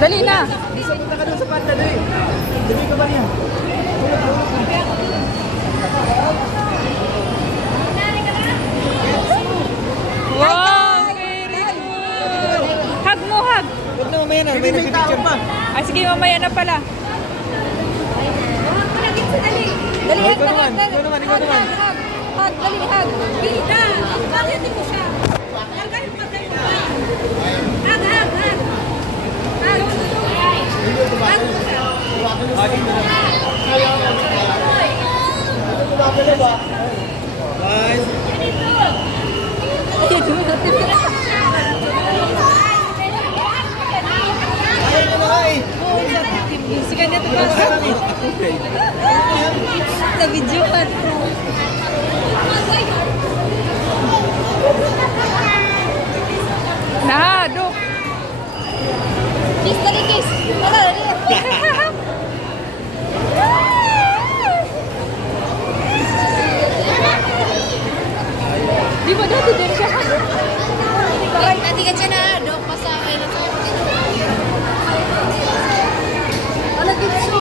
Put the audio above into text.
Dali na. Isa punta ka doon sa panda doon. Dali ka ba niya? Wow, very good. Hug mo, hug. Huwag na mamaya na, may nagpipicture pa. Ay, sige, mamaya na pala. Dali, hug Ikaw na, naman, hug. ikaw naman, ikaw naman. Hug, dali, hug. Kita, bakit mo siya? Guys, ayaw ko na nga eh. Si kanya ito ba? Sa video ka. Nahado. Kiss, dali, kiss. Dali, dali. Di ba dati din siya? Nati ka dyan na.